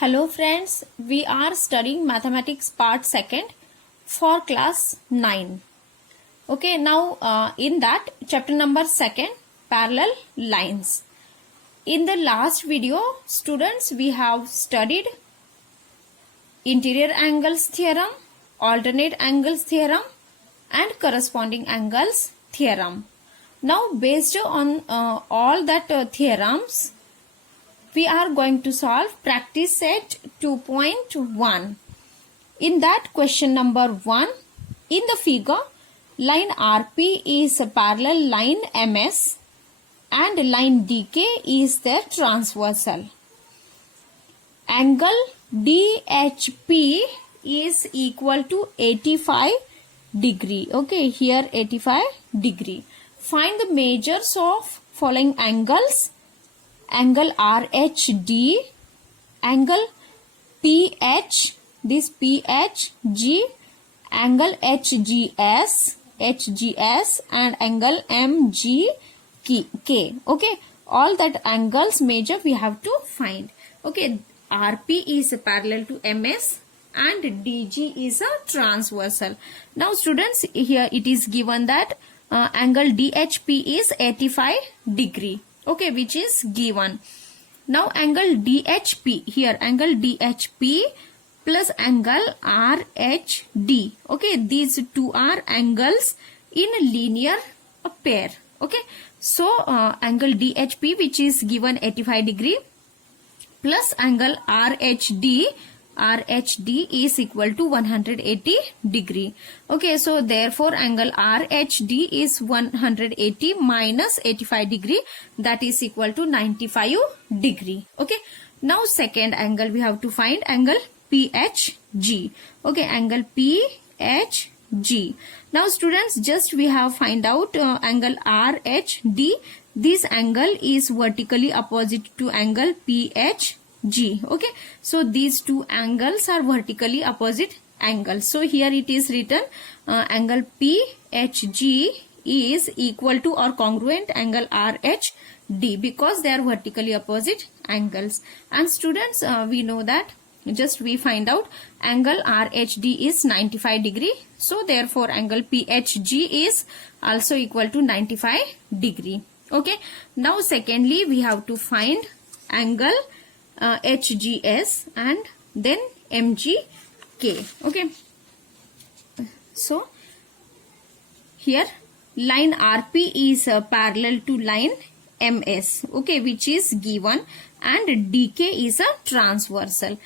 Hello friends, we are studying mathematics part 2nd for class 9. Okay, now in that chapter number 2nd, parallel lines. In the last video, students, we have studied interior angles theorem, alternate angles theorem and corresponding angles theorem. Now based on all that theorems, we are going to solve practice set 2.1. In that question number 1, in the figure, line RP is a parallel line MS and line DK is their transversal. Angle DHP is equal to 85 degree. Okay, here 85 degree. Find the measures of following angles. Angle RHD, angle PH, this PHG, angle HGS, and angle MGK. Okay, all that angles measure we have to find. Okay, RP is parallel to MS and DG is a transversal. Now students, here it is given that angle DHP is 85 degree. Okay, which is given. Now angle DHP, here angle DHP plus angle RHD. Okay, these two are angles in linear pair. Okay, so angle DHP, which is given 85 degree, plus angle RHD is equal to 180 degree. Okay, so therefore angle RHD is 180 minus 85 degree, that is equal to 95 degree. Okay, now second angle we have to find, angle PHG. Okay, angle PHG. Now students, just we have find out angle RHD. This angle is vertically opposite to angle PHG. Okay, so these two angles are vertically opposite angles. So here it is written angle PHG is equal to or congruent angle RHD because they are vertically opposite angles. And students, we know that just we find out angle RHD is 95 degree. So therefore angle PHG is also equal to 95 degree. Okay, now secondly we have to find angle HGS and then MGK. Okay, so here line RP is parallel to line MS, okay, which is given, and DK is a transversal.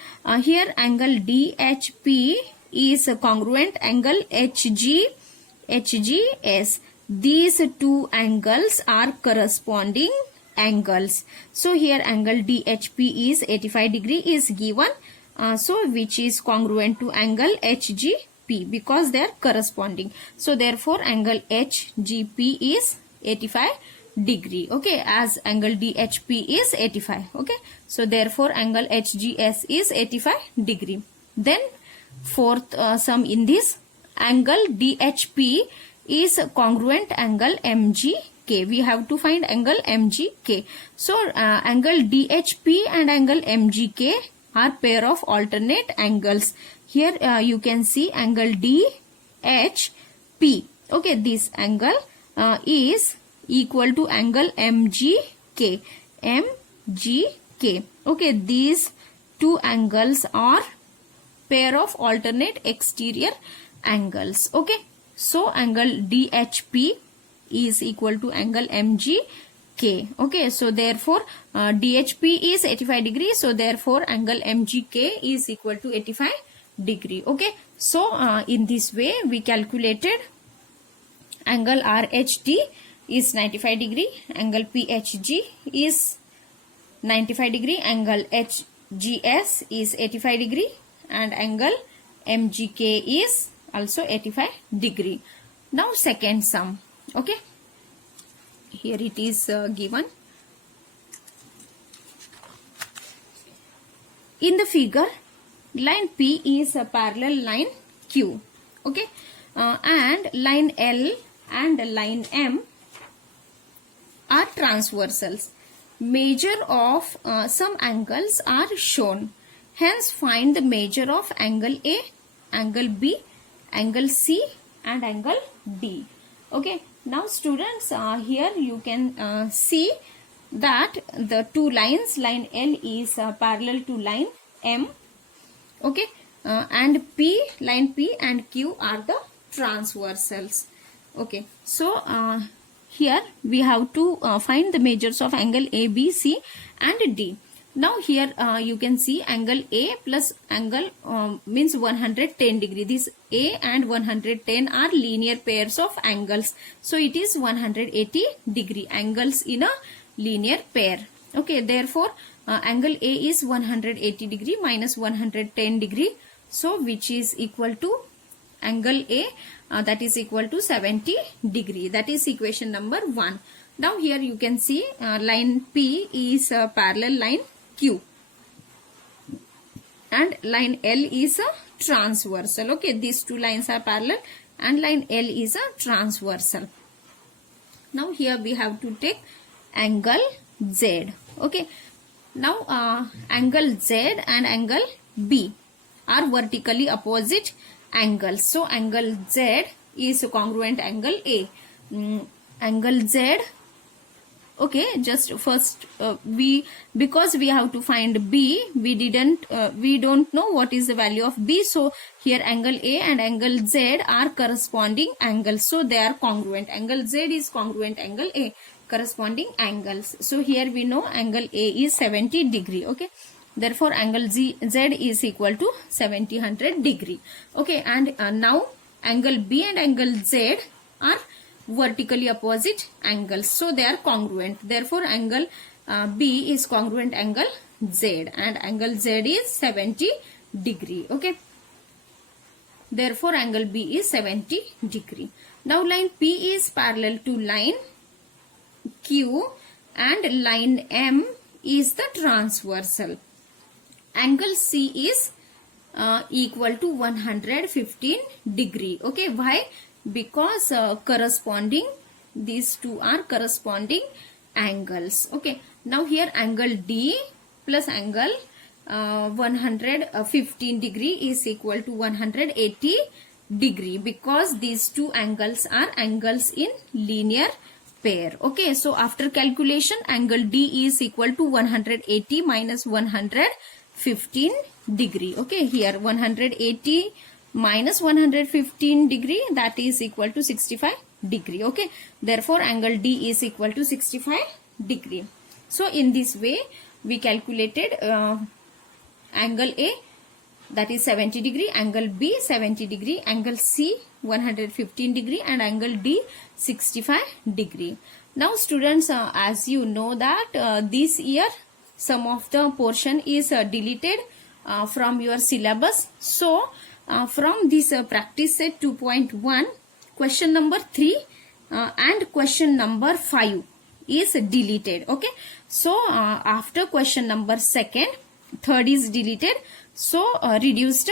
Here angle DHP is congruent angle HGS. These two angles are corresponding angles. So here angle DHP is 85 degree is given, so which is congruent to angle HGP because they are corresponding. So therefore angle HGP is 85 degree. Okay, as angle DHP is 85. Okay, so therefore angle HGS is 85 degree. Then fourth sum in this, angle DHP is congruent angle MGK. We have to find angle MGK. So angle DHP and angle MGK are pair of alternate angles. Here you can see angle DHP. Okay, this angle is equal to angle MGK. Okay, these two angles are pair of alternate exterior angles. Okay, so angle DHP is equal to angle MGK. Okay, so therefore DHP is 85 degree, so therefore angle MGK is equal to 85 degree. Okay, so in this way we calculated angle RHD is 95 degree, angle PHG is 95 degree, angle HGS is 85 degree, and angle MGK is also 85 degree. Now second sum. Okay, here it is given. In the figure, line P is a parallel line Q. Okay, and line L and line M are transversals. Measure of some angles are shown. Hence find the measure of angle A, angle B, angle C and angle D. Okay, now students, here you can see that the two lines, line L is parallel to line M. Okay, and line P and Q are the transversals. Okay, so here we have to find the measures of angle A, B, C and D. Now here you can see angle A plus angle means 110 degree. This A and 110 are linear pairs of angles. So it is 180 degree angles in a linear pair. Okay, therefore angle A is 180 degree minus 110 degree. So which is equal to angle A, that is equal to 70 degree. That is equation number 1. Now here you can see line P is a parallel line Q and line L is a transversal. Okay, these two lines are parallel and line L is a transversal. Now here we have to take angle Z. Okay, now angle Z and angle B are vertically opposite angles. So angle Z is congruent angle A. Angle Z, okay, just first because we have to find B, we don't know what is the value of B. So here angle A and angle Z are corresponding angles. So they are congruent. Angle Z is congruent angle A, corresponding angles. So here we know angle A is 70 degree. Okay, therefore angle Z is equal to 100 degree. Okay, and now angle B and angle Z are vertically opposite angles. So they are congruent. Therefore angle B is congruent angle Z and angle Z is 70 degree. Okay, therefore angle B is 70 degree. Now line P is parallel to line Q and line M is the transversal. Angle C is equal to 115 degree. Okay, why? Because corresponding, these two are corresponding angles. Okay, now here angle D plus angle 115 degree is equal to 180 degree because these two angles are angles in linear pair. Okay, so after calculation angle D is equal to 180 minus 115 degree. Okay, here 180 minus 115 degree, that is equal to 65 degree. Okay, therefore angle D is equal to 65 degree. So in this way we calculated angle A, that is 70 degree, angle B 70 degree, angle C 115 degree and angle D 65 degree. Now students, as you know that this year some of the portion is deleted from your syllabus. So from this practice set 2.1, question number 3 and question number 5 is deleted. Okay, so after question number 2nd, 3rd is deleted, so reduced.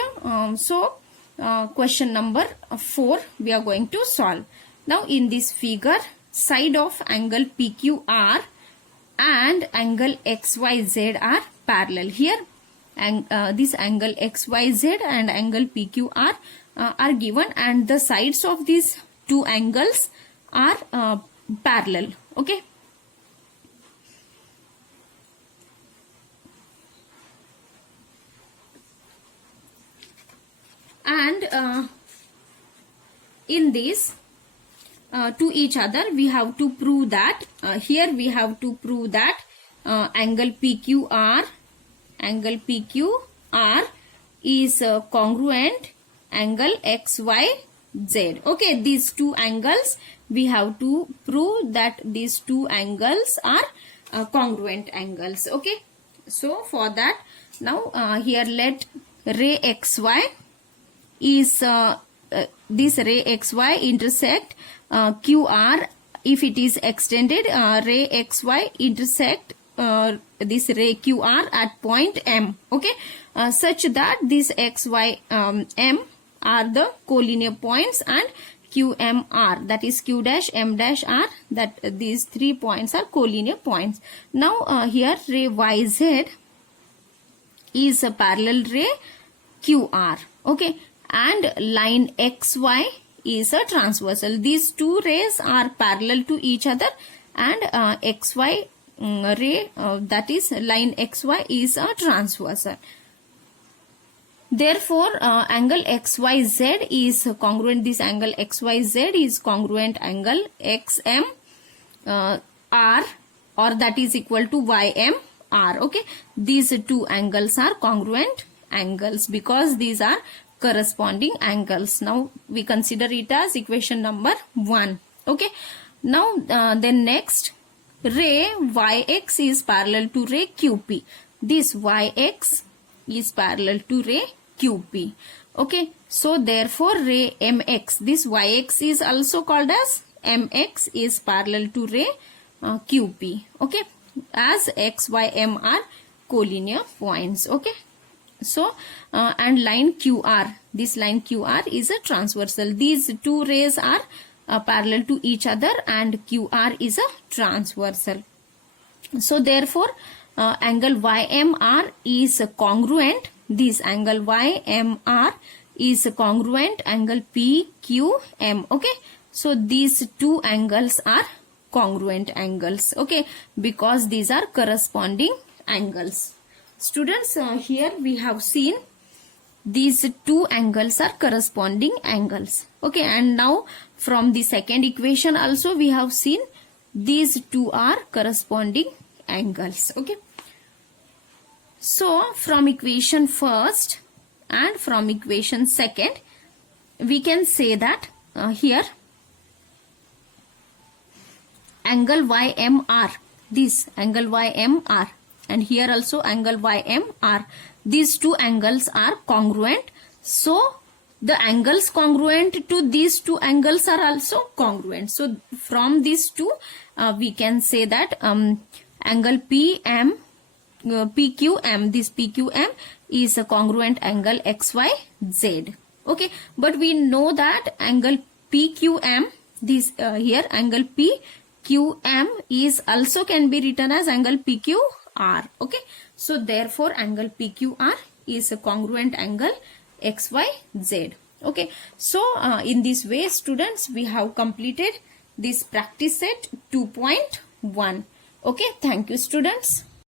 Question number 4 we are going to solve. Now in this figure, side of angle PQR and angle XYZ are parallel. Here and this angle XYZ and angle PQR are given and the sides of these two angles are parallel. Okay, and in this to each other we have to prove that here we have to prove that angle PQR is congruent angle XYZ. Okay, these two angles we have to prove that these two angles are congruent angles. Okay, so for that now here let ray XY is this ray XY intersect QR. If it is extended, ray XY intersect this ray QR at point M. Okay, such that this XY M are the collinear points and QMR, that is Q dash M dash R, that these 3 points are collinear points. Now here ray YZ is a parallel ray QR. Okay, and line XY is a transversal. These two rays are parallel to each other, and XY ray, that is line XY, is a transversal. Therefore, angle XYZ is congruent. This angle XYZ is congruent angle XM R, or that is equal to YM R. Okay, these two angles are congruent angles because these are corresponding angles. Now we consider it as equation number 1. Okay, now then next, ray YX is parallel to ray QP. This YX is parallel to ray QP. Okay, so therefore ray MX, this YX is also called as MX, is parallel to ray QP. Okay, as X, Y, M are collinear points. Okay, so and line QR, this line QR is a transversal. These two rays are parallel to each other, and QR is a transversal. So therefore angle YMR is congruent. This angle YMR is congruent angle PQM. Okay, so these two angles are congruent angles. Okay, because these are corresponding angles. Students, here we have seen these two angles are corresponding angles. Okay, and now from the second equation also we have seen these two are corresponding angles. Okay, so from equation first and from equation second we can say that here angle YMR, this angle YMR, and here also angle YMR, these two angles are congruent. So the angles congruent to these two angles are also congruent. So from these two we can say that angle PQM, this PQM is a congruent angle XYZ. Okay, but we know that angle PQM, this here angle PQM is also can be written as angle PQR. Okay, so therefore angle PQR is a congruent angle XYZ. Okay, so in this way students we have completed this practice set 2.1. Okay, thank you students.